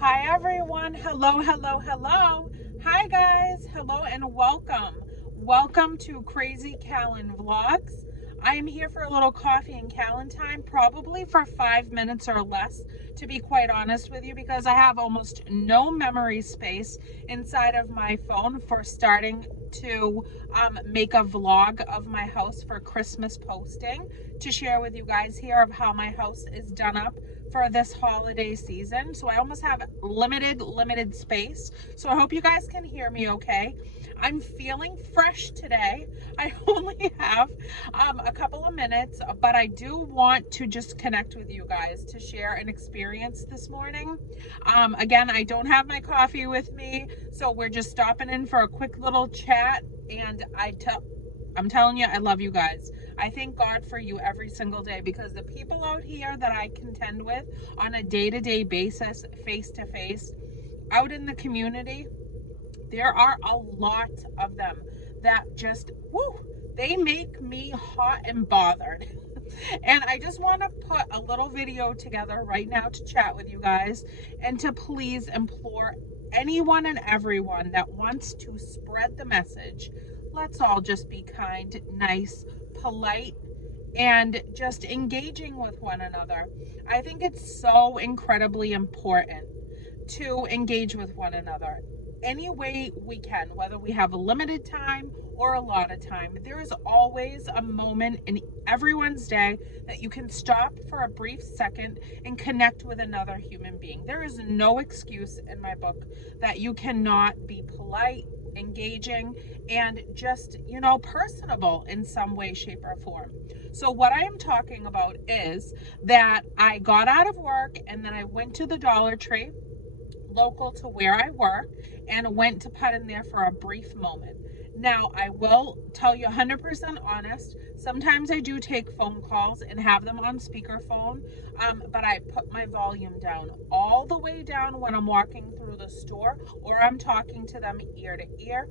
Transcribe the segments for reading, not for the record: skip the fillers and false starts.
Hi everyone. Hello, hello, hello. Hi guys. Hello and welcome. Welcome to Crazy Kalyn Vlogs. I am here for a little coffee and Kalyn time, probably for 5 minutes or less, to be quite honest with you, because I have almost no memory space inside of my phone for starting to make a vlog of my house for Christmas posting to share with you guys here of how my house is done up for this holiday season. So I almost have limited space. So I hope you guys can hear me okay. I'm feeling fresh today. I only have a couple of minutes, but I do want to just connect with you guys to share an experience this morning. Again, I don't have my coffee with me, so we're just stopping in for a quick little chat. And I'm telling you, I love you guys. I thank God for you every single day, because the people out here that I contend with on a day-to-day basis, face-to-face, out in the community, there are a lot of them that just, whoo, they make me hot and bothered. And I just want to put a little video together right now to chat with you guys and to please implore anyone and everyone that wants to spread the message. Let's all just be kind, nice, polite, and just engaging with one another. I think it's so incredibly important to engage with one another any way we can, whether we have a limited time or a lot of time. There is always a moment in everyone's day that you can stop for a brief second and connect with another human being. There is no excuse in my book that you cannot be polite, engaging, and just, personable in some way, shape, or form. So what I am talking about is that I got out of work and then I went to the Dollar Tree local to where I work and went to put in there for a brief moment. Now, I will tell you 100% honest, sometimes I do take phone calls and have them on speakerphone, but I put my volume down all the way down when I'm walking through the store or I'm talking to them ear to ear.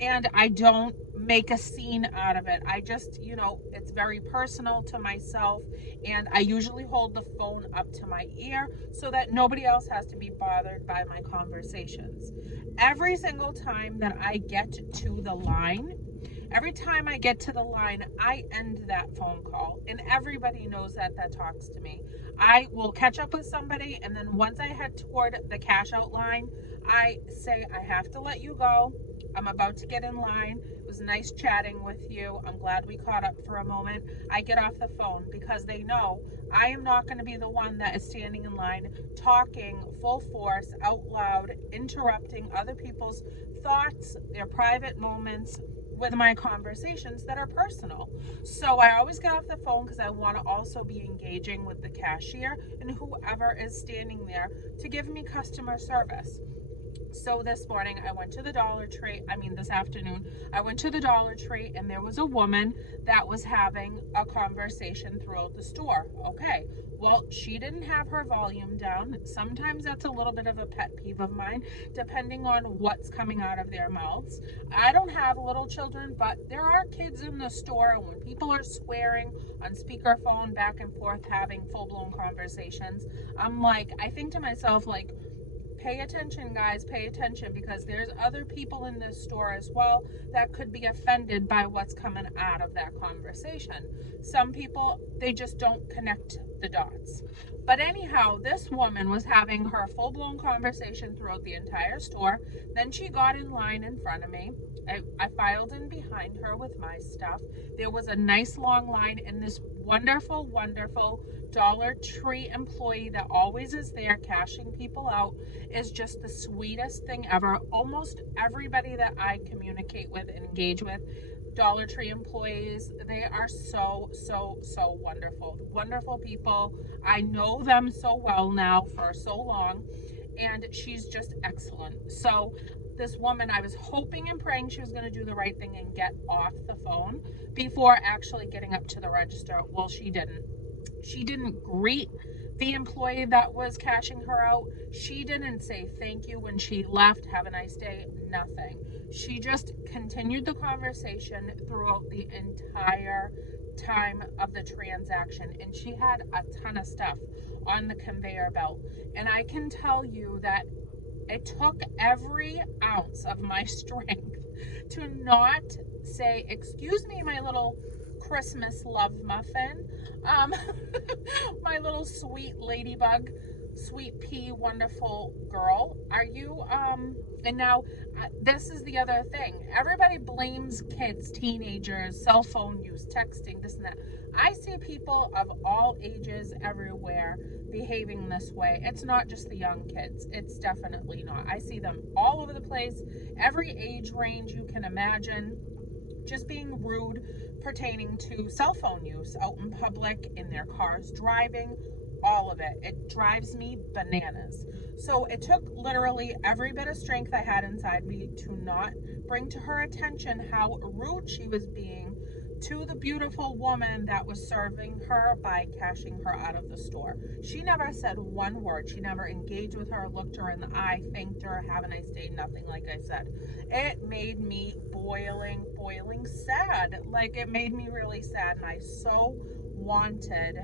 And I don't make a scene out of it. I just, it's very personal to myself, and I usually hold the phone up to my ear so that nobody else has to be bothered by my conversations. Every single time that I get to the line, every time I get to the line, I end that phone call, and everybody knows that talks to me. I will catch up with somebody, and then once I head toward the cash out line, I say, I have to let you go. I'm about to get in line. It was nice chatting with you. I'm glad we caught up for a moment. I get off the phone because they know I am not going to be the one that is standing in line talking full force, out loud, interrupting other people's thoughts, their private moments with my conversations that are personal. So I always get off the phone because I want to also be engaging with the cashier and whoever is standing there to give me customer service. So this morning I went to the Dollar Tree, this afternoon, I went to the Dollar Tree and there was a woman that was having a conversation throughout the store. Okay, well, she didn't have her volume down. Sometimes that's a little bit of a pet peeve of mine, depending on what's coming out of their mouths. I don't have little children, but there are kids in the store, and when people are swearing on speakerphone back and forth, having full-blown conversations, I think to myself, pay attention, guys, pay attention, because there's other people in this store as well that could be offended by what's coming out of that conversation. Some people, they just don't connect the dots. But anyhow, this woman was having her full-blown conversation throughout the entire store. Then she got in line in front of me. I filed in behind her with my stuff. There was a nice long line, and this wonderful Dollar Tree employee that always is there cashing people out is just the sweetest thing ever. Almost everybody that I communicate with and engage with, Dollar Tree employees, they are so wonderful people. I know them so well now for so long, and she's just excellent. So this woman, I was hoping and praying she was going to do the right thing and get off the phone before actually getting up to the register. Well, she didn't. She didn't greet the employee that was cashing her out. She didn't say thank you when she left, have a nice day, nothing. She just continued the conversation throughout the entire time of the transaction, and she had a ton of stuff on the conveyor belt. And I can tell you that it took every ounce of my strength to not say, "Excuse me, my little Christmas love muffin, um, my little sweet ladybug, sweet pea, wonderful girl. Are you, and now this is the other thing. Everybody blames kids, teenagers, cell phone use, texting, this and that. I see people of all ages everywhere behaving this way. It's not just the young kids. It's definitely not. I see them all over the place, every age range you can imagine, just being rude pertaining to cell phone use out in public, in their cars, driving, all of it. It drives me bananas. So it took literally every bit of strength I had inside me to not bring to her attention how rude she was being to the beautiful woman that was serving her by cashing her out of the store. She never said one word. She never engaged with her, looked her in the eye, thanked her, have a nice day, nothing. Like I said, it made me boiling sad. Like, it made me really sad, and I so wanted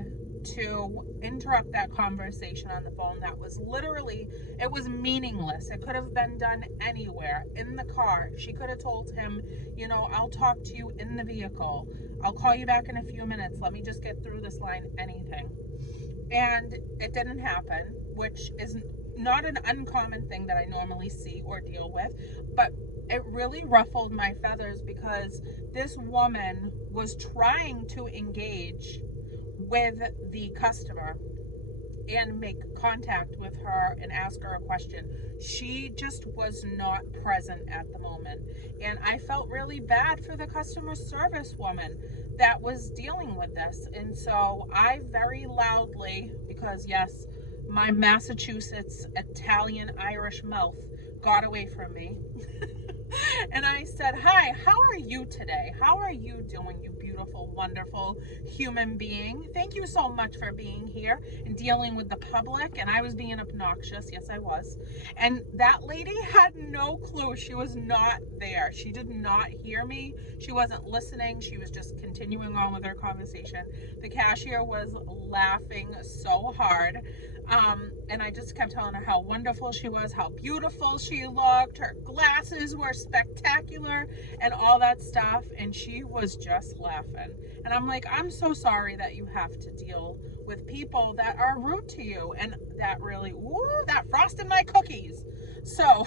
to interrupt that conversation on the phone. That was literally, it was meaningless. It could have been done anywhere, in the car. She could have told him, you know, "I'll talk to you in the vehicle. I'll call you back in a few minutes. Let me just get through this line," anything. And it didn't happen, which is not an uncommon thing that I normally see or deal with, but it really ruffled my feathers because this woman was trying to engage with the customer and make contact with her and ask her a question. She just was not present at the moment. And I felt really bad for the customer service woman that was dealing with this. And so I very loudly, because yes, my Massachusetts Italian Irish mouth got away from me. And I said, "Hi, how are you today? How are you doing, you beautiful, wonderful human being? Thank you so much for being here and dealing with the public." And I was being obnoxious. Yes, I was. And that lady had no clue. She was not there. She did not hear me. She wasn't listening. She was just continuing on with her conversation. The cashier was laughing so hard. And I just kept telling her how wonderful she was, how beautiful she looked, her glasses were spectacular, and all that stuff. And she was just laughing. And I'm like, "I'm so sorry that you have to deal with people that are rude to you." And that really, that frosted my cookies. So,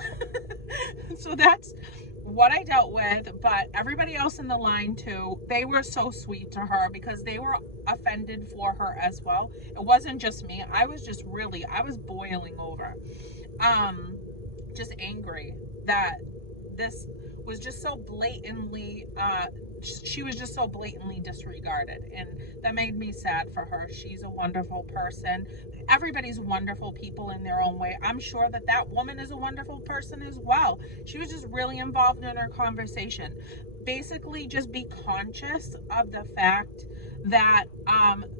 so that's what I dealt with. But everybody else in the line too, they were so sweet to her because they were offended for her as well. It wasn't just me. I was boiling over. Just angry that this was just so blatantly, she was just so blatantly disregarded, and that made me sad for her. She's a wonderful person. Everybody's wonderful people in their own way. I'm sure that that woman is a wonderful person as well. She was just really involved in her conversation. Basically, just be conscious of the fact that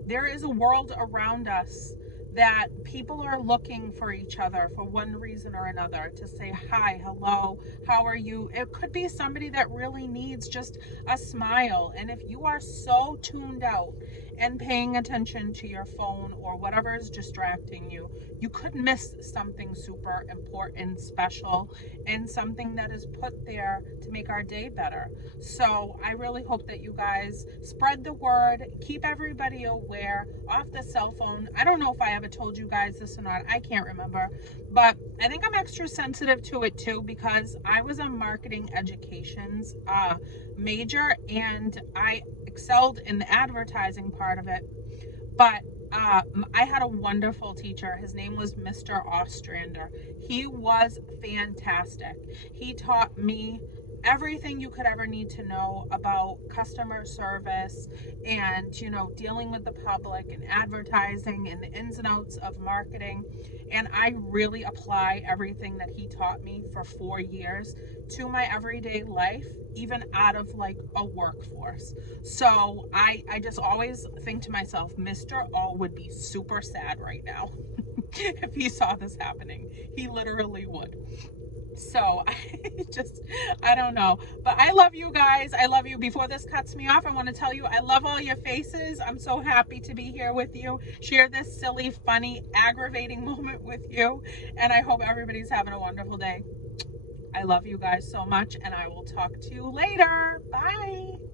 there is a world around us that people are looking for each other for one reason or another, to say hi, hello, how are you? It could be somebody that really needs just a smile. And if you are so tuned out and paying attention to your phone or whatever is distracting you, you could miss something super important, special, and something that is put there to make our day better. So I really hope that you guys spread the word, keep everybody aware off the cell phone. I don't know if I ever told you guys this or not. I can't remember, but I think I'm extra sensitive to it too because I was a marketing educations major, and I excelled in the advertising part of it. But I had a wonderful teacher. His name was Mr. Ostrander. He was fantastic. He taught me everything you could ever need to know about customer service and, you know, dealing with the public and advertising and the ins and outs of marketing. And I really apply everything that he taught me for 4 years to my everyday life, even out of like a workforce. So I just always think to myself, Mr. O would be super sad right now. if he saw this happening. He literally would. So I don't know. But I love you guys. I love you. Before this cuts me off, I want to tell you I love all your faces. I'm so happy to be here with you. Share this silly, funny, aggravating moment with you. And I hope everybody's having a wonderful day. I love you guys so much, and I will talk to you later. Bye.